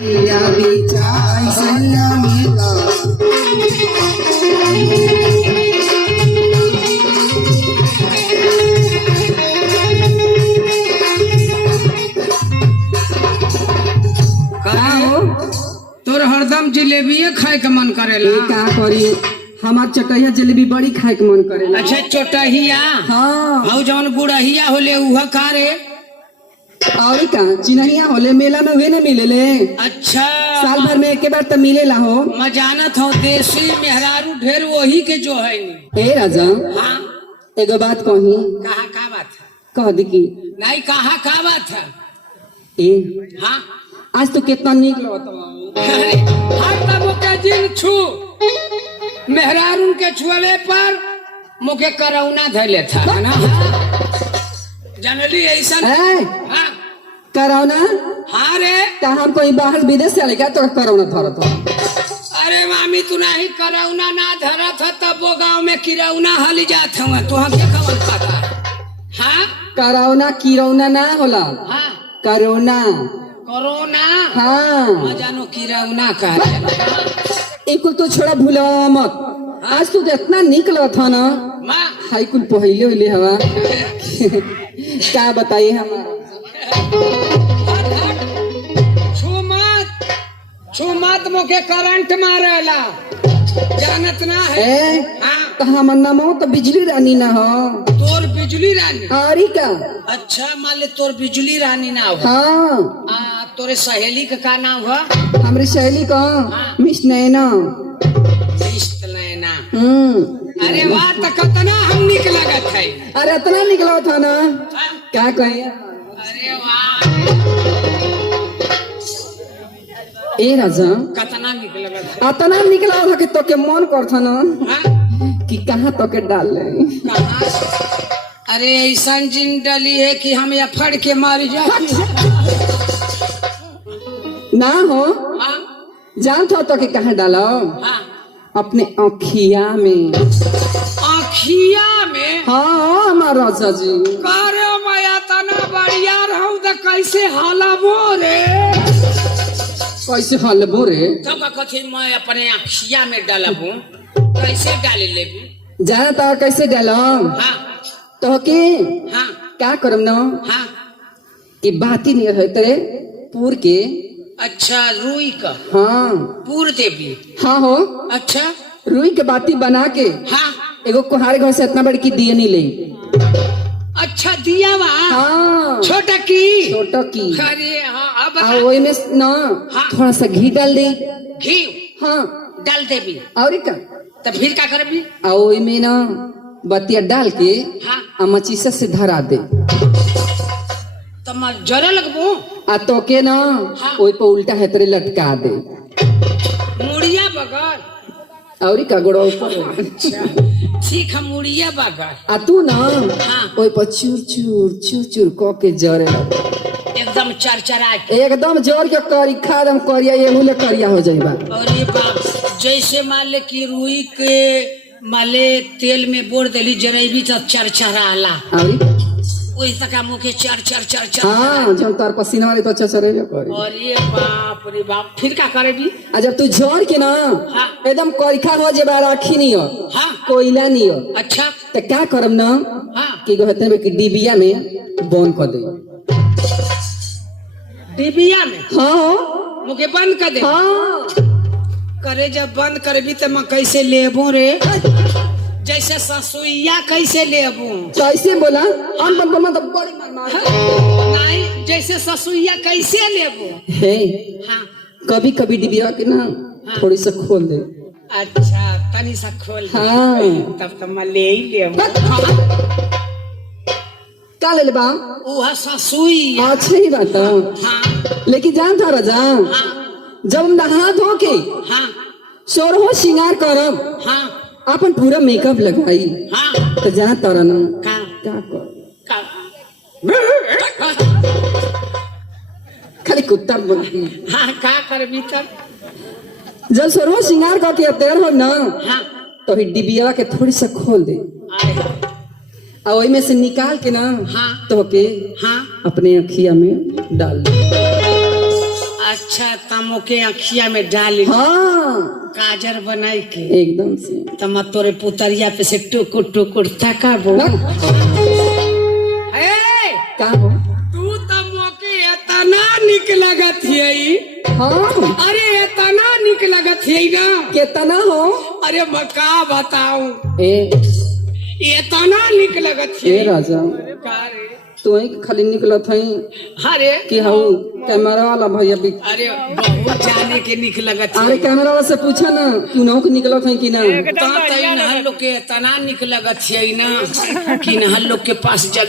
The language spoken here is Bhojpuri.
तोर हरदम जिलेबिये खाए के मन करेला। का करी हमार चटहिया जलेबी बड़ी खाए के मन करेला। अच्छा चटहिया हाँ और जौन गुड़हिया होले उहा का रे? और का चिन्हिया होले मेला में वे न मिलेले। अच्छा साल भर में एक बार तो मिलेला हो। मैं जानत हूँ देसी मेहरारू ढेर वही के जो है नी। ए राजा हाँ एगो बात कही। कहा का बात है? कह दी की नहीं कहा का बात है? ए हाँ आज तो कितना निक लगत अरे हर तब के दिन छू मेहरारू के छुअले पर मुके करौना धैले था ना। जनली ऐसा हाँ करौना। हाँ रे का हम कोई बाहर विदेश से आलेगा तो करौना धरत हो। अरे मामी तू नहीं करौना ना धरत है तब वो गाँव में किरौना हली जात हुआ तू हम खबर पता। हाँ करौना किरौना ना होला। हाँ करोना कोरोना। हाँ मजानो किरौना का एक तो छोड़ा भूला मत। आज तो इतना निक लगत था ना। माँ हाई कुल पहले होले हवा क्या बताइए हमारा। छू मत मुके करंट मारेला जानत ना है। हाँ तो हमर नामो तो बिजली रानी ना हो। तोर बिजली रानी आरी का। अच्छा मान ले तोर बिजली रानी ना हो। हाँ तोरे सहेली का नाम हुआ? हमारी सहेली का मिस नैना। मिस नैना। अरे वाह तो कितना हम निक लगत है। अरे इतना निकला था ना क्या कहे। अरे वाह ए राजा कितना निक लगत है। इतना निकला था कि तो के मन करता ना कि कहाँ तो के डाल ले। अरे ऐसा जिन डली है कि हम या फड़ के मार जाए ना हो। जान था तो के कहाँ डालो? अपने आँखिया में। आँखिया में? हाँ हमारा राजा जी। करे मैं तना बढ़िया रहूं तो कैसे हलबो रे? कैसे हलबो रे? तब कथी मैं अपने आँखिया में डालबू कैसे डाल लेबू? जाना तो कैसे डालो? हाँ तो के हाँ क्या करम ना हाँ कि बाती नहीं रहे तेरे पूर के। अच्छा रुई का हाँ पूर देवी। हाँ हो। अच्छा रुई के बाती बना के हाँ एगो कुहारे घर से इतना बड़ी की दिया नहीं ले। अच्छा दिया वा हाँ छोटा की छोटा की। अरे हाँ अब आ वही में ना हाँ। थोड़ा सा घी डाल दे। घी हाँ डाल देवी और का तब फिर क्या करबी? आ वही में ना बतिया डाल के हाँ अमचीसा से धरा दे। तब मैं जरे लगबू आ तो के ना हाँ। वही पे उल्टा है तेरे लटका दे। मुड़िया बगर और का गोड़ा ऊपर। ठीक है मुड़िया बगर। आ तू ना हाँ। वही पर चूर चूर चूर चूर क के जरे लग। एकदम चरचरा एकदम जोर के करी खादम करिया ये मुले करिया हो जाइबा। और ये बाप जैसे मान ले कि रुई के माले तेल में बोर देली जरेबी तो चरचराला और वही तक मुखे चर चर चर चर। हाँ जब तार पसीना वाले तो अच्छा चरे करे। और ये बाप रे बाप फिर क्या करेगी? आ जब तू जोर के ना हाँ। एकदम करिखा हो जे बार राखी नहीं हो। हाँ कोयला नहीं हो। अच्छा तो क्या करम ना हाँ कि कहते हैं कि डिबिया में बंद कर दे। डिबिया में? हाँ मुझे बंद कर दे। हाँ करे जब बंद करबी तो मैं कैसे लेबू रे? जैसे ससुइया कैसे लेबू? कैसे बोला हम बन तो बड़ी मार मार। नहीं जैसे ससुइया कैसे लेबू? हे हाँ कभी कभी डिबिया के ना थोड़ी सा खोल दे। अच्छा तनी सा खोल दे। हाँ। तब तो मैं ले ही लेबू। क्या ले बा? वह ससुइया। अच्छा ही बात है। हाँ लेकिन जान था राजा हाँ जब नहा धो के हाँ सोरहो श्रृंगार करब हाँ अपन पूरा मेकअप लगाई हाँ तो जहाँ तारा ना का क्या कर का खाली कुत्ता बोलती। हाँ का करबी तब? जब सोरहो श्रृंगार करके तैयार हो ना हाँ तो डिबिया के थोड़ी सा खोल दे और वही में से निकाल के ना हाँ तो के हाँ अपने अखिया में डाल दे। अच्छा तमो के अखिया में डाली हाँ काजर बनाई के एकदम से तम तोरे पुतरिया पे से टुकुर टुकुर तकाबो का हो तू तमो के इतना निक लगत है हाँ अरे इतना निक लगत है ना कितना हो अरे मैं का बताऊं ए इतना निक लगत ए है राजा का रे? तू ही खाली निकलत है अरे कि हऊ कैमरा वाला भैया भी अरे बहुत जाने के निक लगत है अरे कैमरा वाला से पूछा ना तू नौ के निकलत है कि ना तो नहर लोग के इतना निक लगत है ना कि नहर लोग के पास जगह